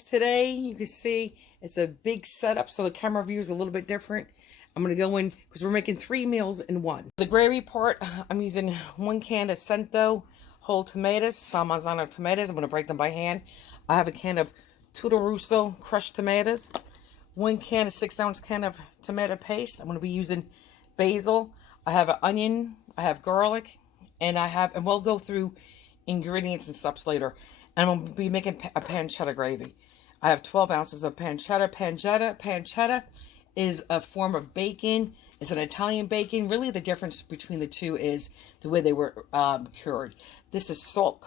Today, you can see it's a big setup, so the camera view is a little bit different. I'm going to go in, because we're making 3 meals in one. The gravy part, I'm using 1 can of Cento whole tomatoes, Salmazzano tomatoes. I'm going to break them by hand. I have a can of Tutto Russo crushed tomatoes. 1 can, a 6-ounce can of tomato paste. I'm going to be using basil. I have an onion, I have garlic, and we'll go through ingredients and stuff later. And I'm going to be making a pancetta gravy. I have 12 ounces of pancetta. Pancetta is a form of bacon. It's an Italian bacon. Really, the difference between the two is the way they were cured. This is salt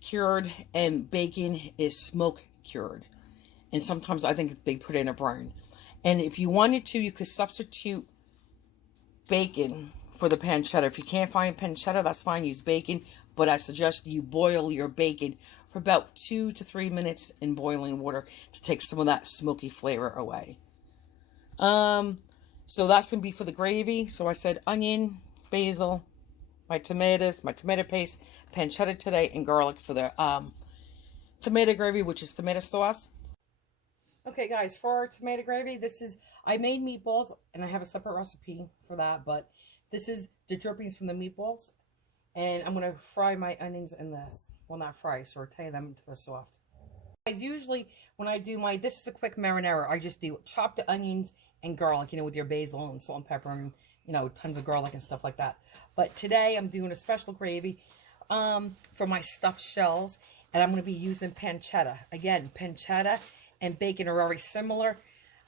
cured, and bacon is smoke cured. And sometimes I think they put it in a brine. And if you wanted to, you could substitute bacon for the pancetta. If you can't find pancetta, that's fine. Use bacon. But I suggest you boil your bacon for about 2 to 3 minutes in boiling water to take some of that smoky flavor away. So that's going to be for the gravy. So I said onion, basil, my tomatoes, my tomato paste, pancetta today, and garlic for the tomato gravy, which is tomato sauce. Okay, guys, for our tomato gravy, I made meatballs, and I have a separate recipe for that, but this is the drippings from the meatballs, and I'm going to fry my onions in this. Well, not fry, saute them until they're soft. Guys, usually when I do this is a quick marinara. I just do chop the onions and garlic, with your basil and salt and pepper and, tons of garlic and stuff like that. But today I'm doing a special gravy for my stuffed shells, and I'm going to be using pancetta. Again, pancetta and bacon are very similar.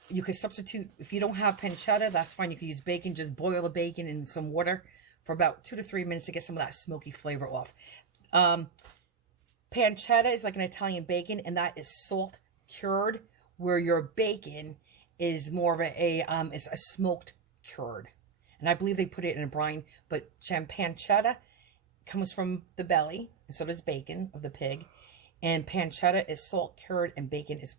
You could substitute, if you don't have pancetta, that's fine. You could use bacon. Just boil the bacon in some water for about 2 to 3 minutes to get some of that smoky flavor off. Pancetta is like an Italian bacon, and that is salt cured, where your bacon is more of it's a smoked cured. And I believe they put it in a brine, but pancetta comes from the belly, and so does bacon of the pig. And pancetta is salt cured, and bacon is,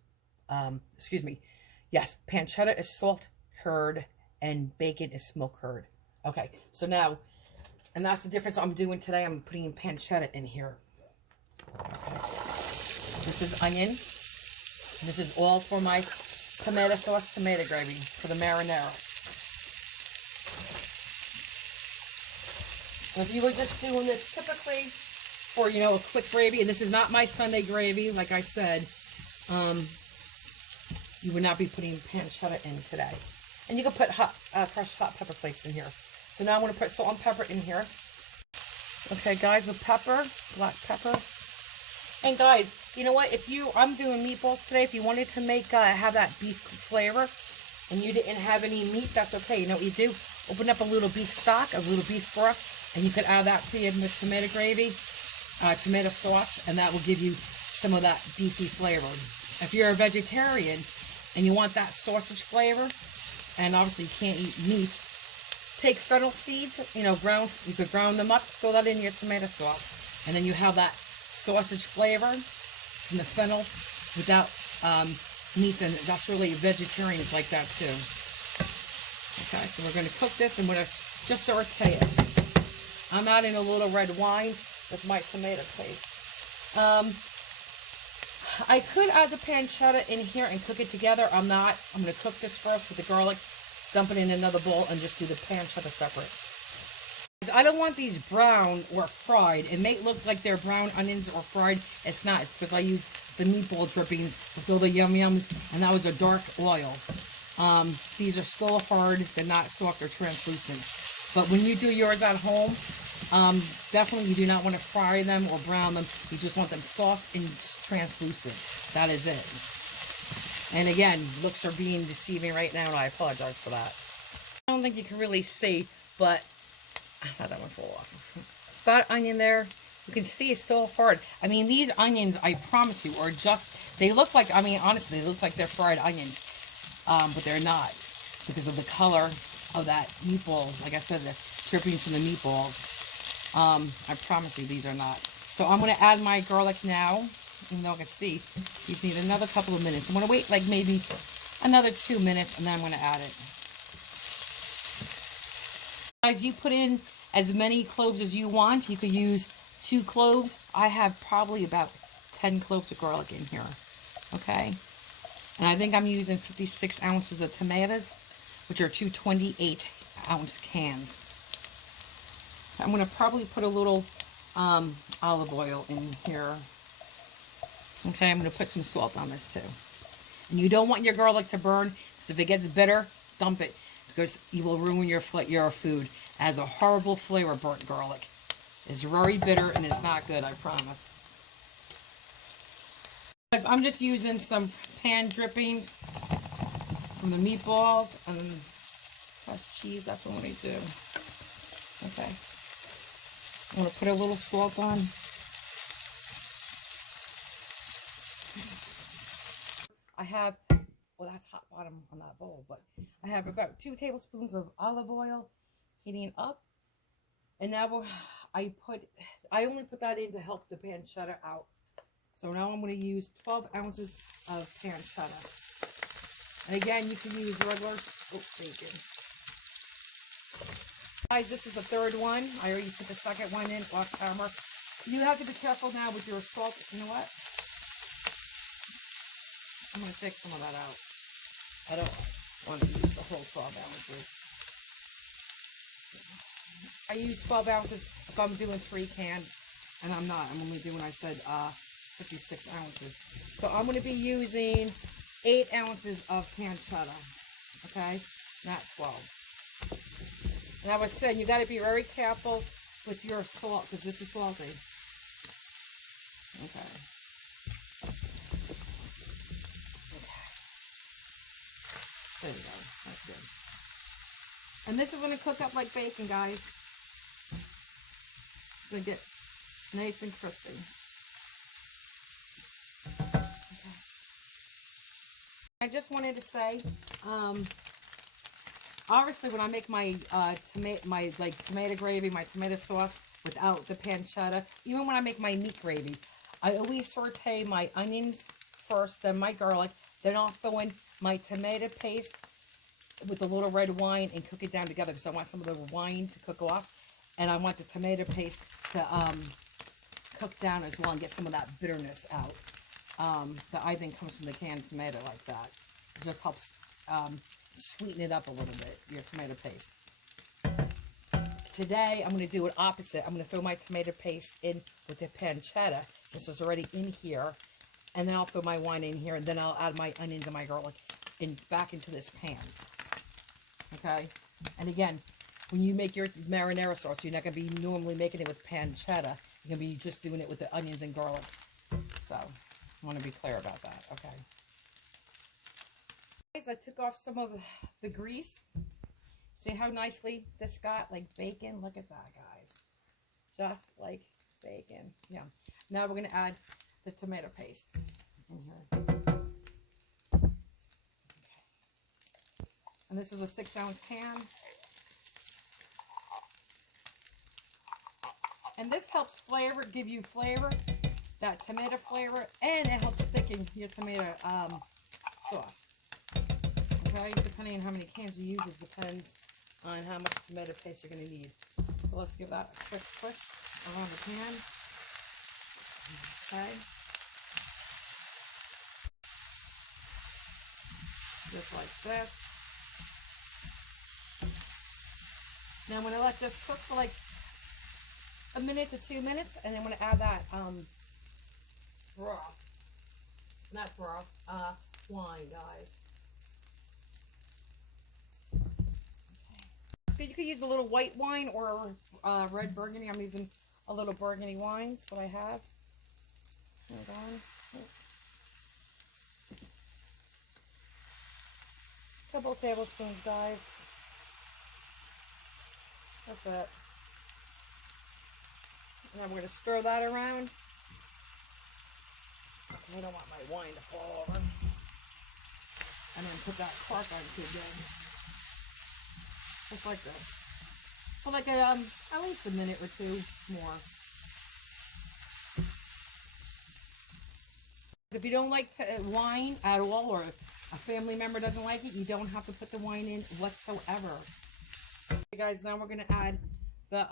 yes, pancetta is salt cured, and bacon is smoke cured. Okay, so now, and that's the difference I'm doing today. I'm putting pancetta in here. This is onion. This is all for my tomato sauce, tomato gravy for the marinara. And if you were just doing this typically for, a quick gravy, and this is not my Sunday gravy, like I said, you would not be putting pancetta in today. And you can put fresh hot pepper flakes in here. So now I'm going to put salt and pepper in here. Okay, guys, with pepper, black pepper. And guys, you know what? I'm doing meatballs today. If you wanted to have that beef flavor, and you didn't have any meat, that's okay. You know what you do? Open up a little beef stock, a little beef broth, and you could add that to your tomato gravy, tomato sauce, and that will give you some of that beefy flavor. If you're a vegetarian and you want that sausage flavor, and obviously you can't eat meat, take fennel seeds, ground. You could ground them up, throw that in your tomato sauce, and then you have that sausage flavor from the fennel without meat, and that's really vegetarians like that too. Okay, so we're going to cook this, and we're going to just saute it. I'm adding a little red wine with my tomato paste. I could add the pancetta in here and cook it together. I'm not. I'm going to cook this first with the garlic, dump it in another bowl, and just do the pancetta separate. I don't want these brown or fried. It may look like they're brown onions or fried. It's not. It's because I use the meatball drippings with all the yum-yums, and that was a dark oil. These are still hard. They're not soft or translucent. But when you do yours at home, definitely you do not want to fry them or brown them. You just want them soft and translucent. That is it. And again, looks are being deceiving right now, and I apologize for that. I don't think you can really see, but I thought that one fell off. That onion there, you can see it's still hard. I mean, these onions, I promise you, are they look like, honestly, they look like they're fried onions. But they're not, because of the color of that meatball. Like I said, the drippings from the meatballs. I promise you, these are not. So I'm going to add my garlic now. Even though I can see, these need another couple of minutes. I'm going to wait like maybe another 2 minutes, and then I'm going to add it. Guys, you put in as many cloves as you want. You could use 2 cloves. I have probably about 10 cloves of garlic in here. Okay. And I think I'm using 56 ounces of tomatoes, which are two 28-ounce cans. I'm going to probably put a little olive oil in here. Okay, I'm going to put some salt on this too. And you don't want your garlic to burn, because if it gets bitter, dump it, because you will ruin your food. It has a horrible flavor, burnt garlic. It's very bitter and it's not good, I promise. I'm just using some pan drippings from the meatballs and that's cheese. That's what I'm going to do. Okay. I'm going to put a little salt on. I have, well, that's hot bottom on that bowl, but I have about 2 tablespoons of olive oil heating up. And now I only put that in to help the pancetta out. So now I'm going to use 12 ounces of pancetta. And again, you can use regular bacon. Guys, this is the third one. I already put the second one in off camera. You have to be careful now with your salt. You know what? I'm going to take some of that out. I don't want to use the whole 12 ounces. I use 12 ounces if I'm doing 3 cans, and I'm not. I'm only doing, I said, 56 ounces. So I'm going to be using 8 ounces of pancetta, okay? Not 12. And I was saying, you got to be very careful with your salt, because this is salty. Okay. There you go. That's good. And this is going to cook up like bacon, guys. It's going to get nice and crispy. Okay. I just wanted to say, obviously when I make my tomato gravy, my tomato sauce without the pancetta, even when I make my meat gravy, I always saute my onions first, then my garlic, then I'll throw in my tomato paste with a little red wine and cook it down together, because I want some of the wine to cook off, and I want the tomato paste to cook down as well and get some of that bitterness out that I think comes from the canned tomato like that. It just helps sweeten it up a little bit, your tomato paste. Today, I'm going to do it opposite. I'm going to throw my tomato paste in with the pancetta, since it's already in here, and then I'll throw my wine in here, and then I'll add my onions and my garlic back into this pan. Okay? And again, when you make your marinara sauce, you're not going to be normally making it with pancetta. You're going to be just doing it with the onions and garlic. So, I want to be clear about that. Okay. Guys, I took off some of the grease. See how nicely this got? Like bacon. Look at that, guys. Just like bacon. Yeah. Now we're going to add the tomato paste in here. Okay. And this is a 6-ounce can. And this helps flavor, give you flavor, that tomato flavor, and it helps thicken your tomato sauce. Okay, depending on how many cans you use, it depends on how much tomato paste you're going to need. So let's give that a quick push around the pan. Okay. Just like this. Now I'm going to let this cook for like a minute to 2 minutes, and then I'm going to add that wine, guys. Okay. So you could use a little white wine or red burgundy. I'm using a little burgundy wine. That's what I have. Hold on. Couple of tablespoons, guys. That's it. And then we're going to stir that around. I don't want my wine to fall over. And then put that cork on too again. Just like this. For like at least a minute or two more. If you don't like wine at all, or a family member doesn't like it, you don't have to put the wine in whatsoever. Okay, guys, now we're going to add the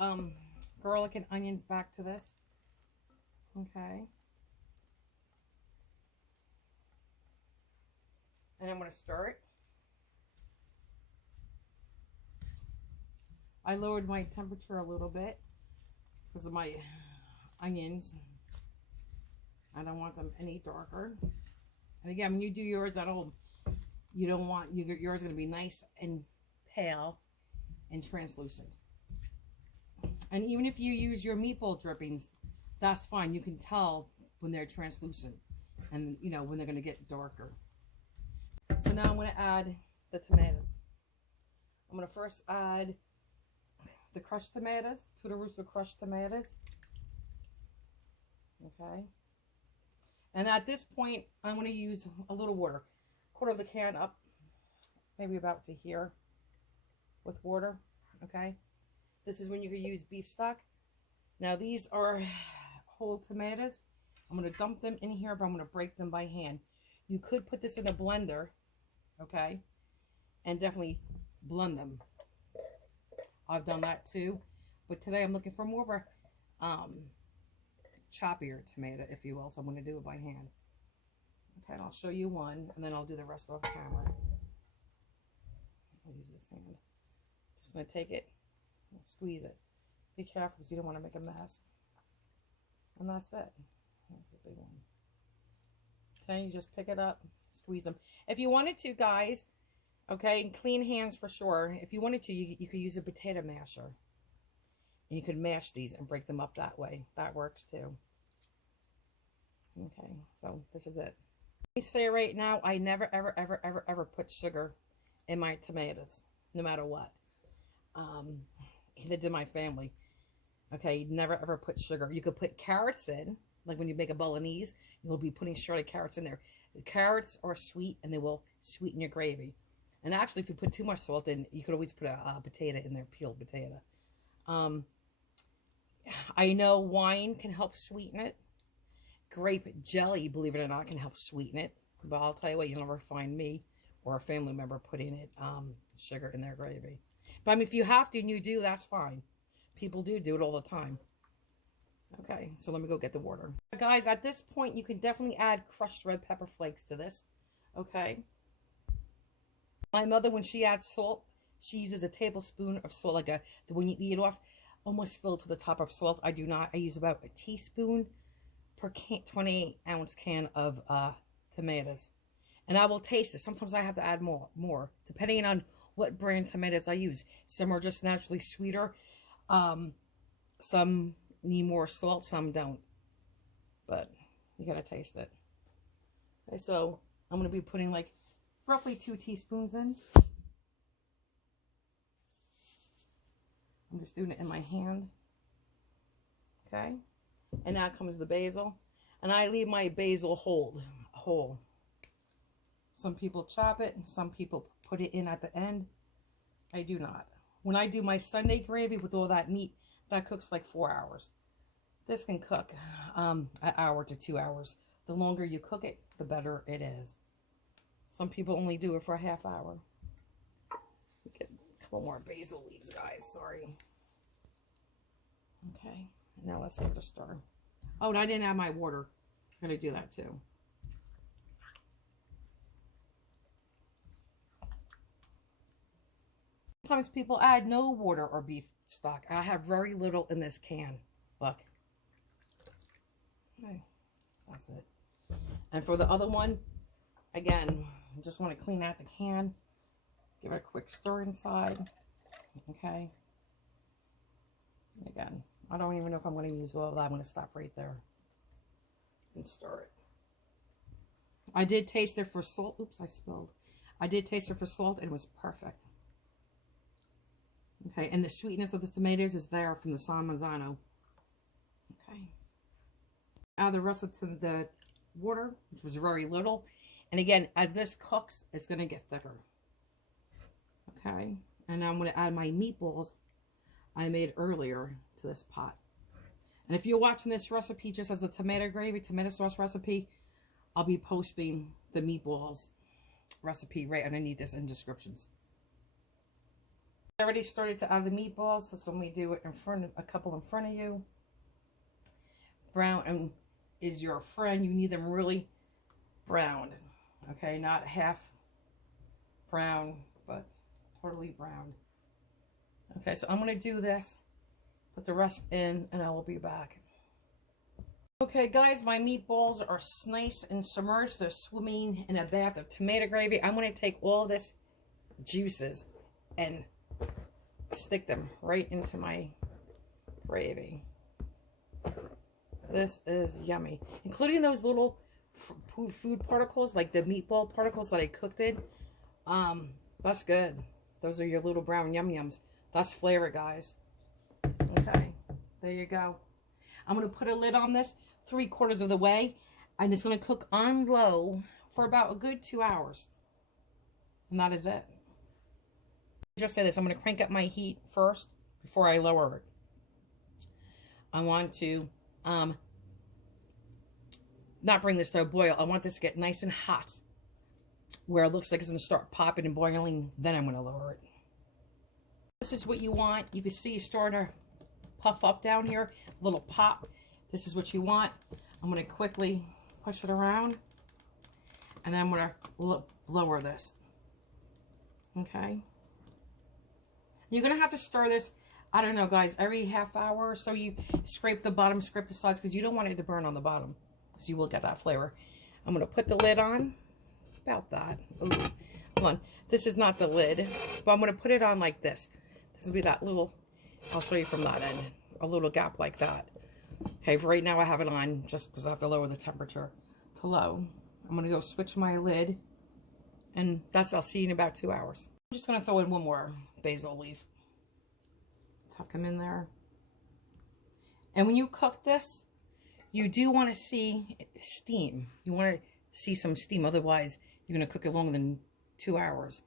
garlic and onions back to this. Okay. And I'm going to stir it. I lowered my temperature a little bit because of my onions. I don't want them any darker. And again, when you do yours at home, you don't want yours going to be nice and pale and translucent. And even if you use your meatball drippings, that's fine. You can tell when they're translucent and, you know, when they're going to get darker. So now I'm going to add the tomatoes. I'm going to first add the crushed tomatoes, to the roots of crushed tomatoes. Okay. And at this point, I'm going to use a little water. Quarter of the can up, maybe about to here with water. Okay. This is when you can use beef stock. Now these are whole tomatoes. I'm going to dump them in here, but I'm going to break them by hand. You could put this in a blender, okay, and definitely blend them. I've done that too, but today I'm looking for more of a choppier tomato, if you will, so I'm going to do it by hand. Okay, and I'll show you one, and then I'll do the rest off camera. I'll use this hand. Just going to take it and squeeze it. Be careful because you don't want to make a mess. And that's it. That's a big one. Okay, you just pick it up, squeeze them. If you wanted to, guys, okay, and clean hands for sure. If you wanted to, you could use a potato masher. And you could mash these and break them up that way. That works too. Okay, so this is it. Let me say right now, I never, ever, ever, ever, ever put sugar in my tomatoes, no matter what. It did my family. Okay, never, ever put sugar. You could put carrots in, like when you make a bolognese, you'll be putting shredded carrots in there. The carrots are sweet, and they will sweeten your gravy. And actually, if you put too much salt in, you could always put a potato in there, peeled potato. I know wine can help sweeten it. Grape jelly, believe it or not, can help sweeten it. But I'll tell you what, you'll never find me or a family member putting it sugar in their gravy. But I mean, if you have to and you do, that's fine. People do it all the time. Okay, so let me go get the water. Guys, at this point, you can definitely add crushed red pepper flakes to this. Okay. My mother, when she adds salt, she uses a tablespoon of salt, like when you eat it off, almost filled to the top of salt. I do not. I use about a teaspoon per 28-ounce can of tomatoes. And I will taste it. Sometimes I have to add more, depending on what brand tomatoes I use. Some are just naturally sweeter. Some need more salt, some don't. But you gotta taste it. Okay, so I'm gonna be putting like roughly 2 teaspoons in. I'm just doing it in my hand. Okay. And now comes the basil. And I leave my basil whole. Some people chop it, and some people put it in at the end. I do not. When I do my Sunday gravy with all that meat, that cooks like 4 hours. This can cook an hour to 2 hours. The longer you cook it, the better it is. Some people only do it for a half hour. Get a couple more basil leaves, guys. Sorry. Okay. Now let's give it a stir. Oh, and I didn't add my water. I'm going to do that too. Sometimes people add no water or beef stock. I have very little in this can. Look. Okay. That's it. And for the other one, again, I just want to clean out the can. Give it a quick stir inside. Okay. Again, I don't even know if I'm going to use all of that. I'm going to stop right there and stir it. I did taste it for salt. Oops, I spilled. I did taste it for salt, and it was perfect. Okay, and the sweetness of the tomatoes is there from the San Marzano. Okay. Add the rest of the water, which was very little. And again, as this cooks, it's going to get thicker. Okay. And now I'm going to add my meatballs I made earlier to this pot. And if you're watching this recipe just as the tomato gravy, tomato sauce recipe, I'll be posting the meatballs recipe right underneath this in descriptions. I already started to add the meatballs, so let me do it in front of a couple in front of you. Brown is your friend. You need them really browned, okay, not half brown, but totally brown. Okay, so I'm going to do this, put the rest in, and I will be back. Okay, guys, my meatballs are nice and submerged. They're swimming in a bath of tomato gravy. I'm going to take all this juices and stick them right into my gravy. This is yummy, including those little food particles, like the meatball particles that I cooked in. That's good. Those are your little brown yum yums. That's flavor, guys. Okay, there you go. I'm going to put a lid on this 3/4 of the way. I'm just going to cook on low for about a good 2 hours. And that is it. Just say this, I'm going to crank up my heat first before I lower it. I want to not bring this to a boil. I want this to get nice and hot where it looks like it's going to start popping and boiling. Then I'm going to lower it. This is what you want. You can see it's starting to puff up down here, a little pop. This is what you want. I'm going to quickly push it around, and then I'm going to lower this. Okay. You're going to have to stir this, I don't know, guys, every half hour or so. You scrape the bottom, scrape the sides, because you don't want it to burn on the bottom, because you will get that flavor. I'm going to put the lid on, about that. Ooh, hold on. This is not the lid, but I'm going to put it on like this. This will be that little, I'll show you from that end, a little gap like that. Okay, for right now I have it on just because I have to lower the temperature to low. I'm going to go switch my lid, and I'll see you in about 2 hours. I'm just going to throw in one more basil leaf. Tuck them in there. And when you cook this, you do want to see steam. You want to see some steam, otherwise you're going to cook it longer than 2 hours.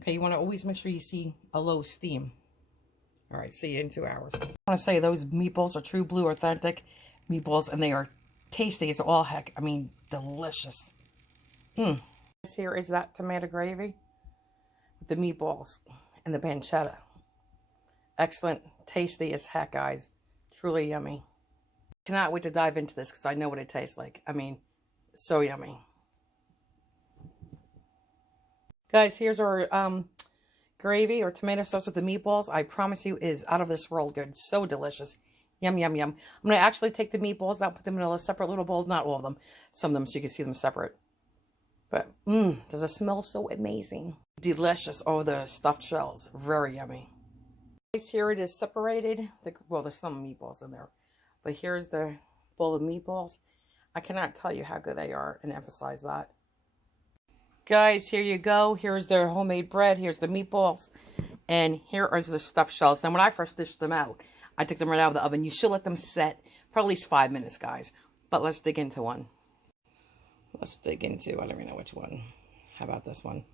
Okay, you want to always make sure you see a low steam. All right, see you in 2 hours. I want to say those meatballs are true blue authentic meatballs, and they are tasty as all heck. I mean, delicious. This here is that tomato gravy with the meatballs and the pancetta. Excellent, tasty as heck, guys. Truly yummy. Cannot wait to dive into this because I know what it tastes like. I mean, so yummy. Guys, here's our gravy or tomato sauce with the meatballs. I promise you is out of this world good. So delicious. Yum, yum, yum. I'm going to actually take the meatballs out, put them in a separate little bowl. Not all of them. Some of them so you can see them separate. But, does it smell so amazing. Delicious. Oh, the stuffed shells. Very yummy. Here it is separated. Well, there's some meatballs in there. But here's the bowl of meatballs. I cannot tell you how good they are and emphasize that. Guys, here you go. Here's their homemade bread. Here's the meatballs. And here are the stuffed shells. Now, when I first dished them out, I took them right out of the oven. You should let them set for at least 5 minutes, guys. But let's dig into one. Let's dig into, I don't even know which one. How about this one?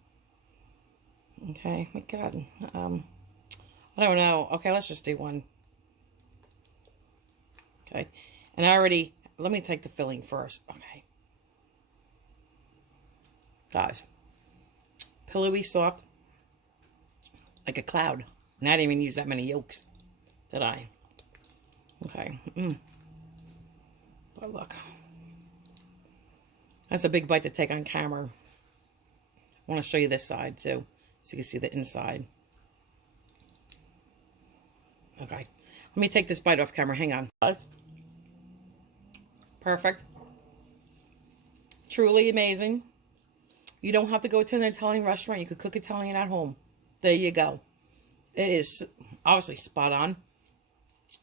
Okay, my God. I don't know. Okay, let's just do one. Okay. And let me take the filling first. Okay. Guys. Pillowy soft. Like a cloud. And I didn't even use that many yolks. Did I? Okay. But look. That's a big bite to take on camera. I want to show you this side too. So you can see the inside. Okay. Let me take this bite off camera. Hang on. Perfect. Truly amazing. You don't have to go to an Italian restaurant. You could cook Italian at home. There you go. It is obviously spot on.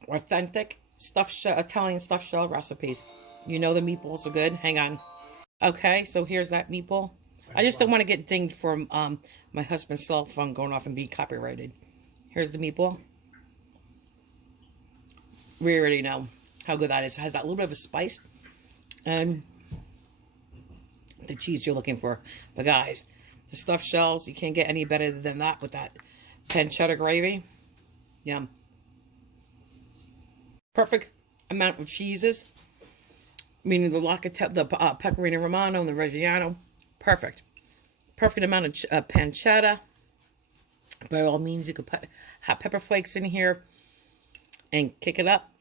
Authentic Italian stuffed shell recipes. You know the meatballs are good. Hang on. Okay, so here's that meatball. I just don't want to get dinged from my husband's cell phone going off and being copyrighted. Here's the meatball. We already know how good that is. It has that little bit of a spice and the cheese you're looking for. But guys, the stuffed shells, you can't get any better than that with that pancetta gravy. Yum. Perfect amount of cheeses. Meaning the Pecorino Romano and the Reggiano. Perfect. Perfect amount of pancetta. By all means, you could put hot pepper flakes in here and kick it up.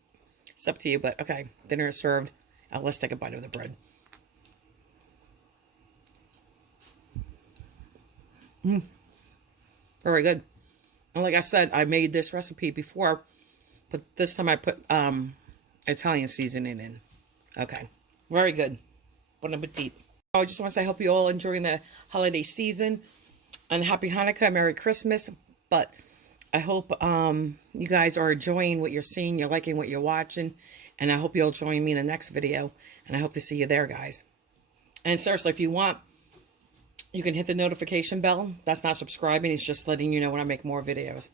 It's up to you, but okay. Dinner is served. Let's take a bite of the bread. Very good. And like I said, I made this recipe before, but this time I put Italian seasoning in. Okay. Very good. Bon appetit. I just want to say I hope you all enjoying the holiday season. And Happy Hanukkah, Merry Christmas. But I hope you guys are enjoying what you're seeing. You're liking what you're watching. And I hope you'll join me in the next video. And I hope to see you there, guys. And seriously, if you want, you can hit the notification bell. That's not subscribing. It's just letting you know when I make more videos.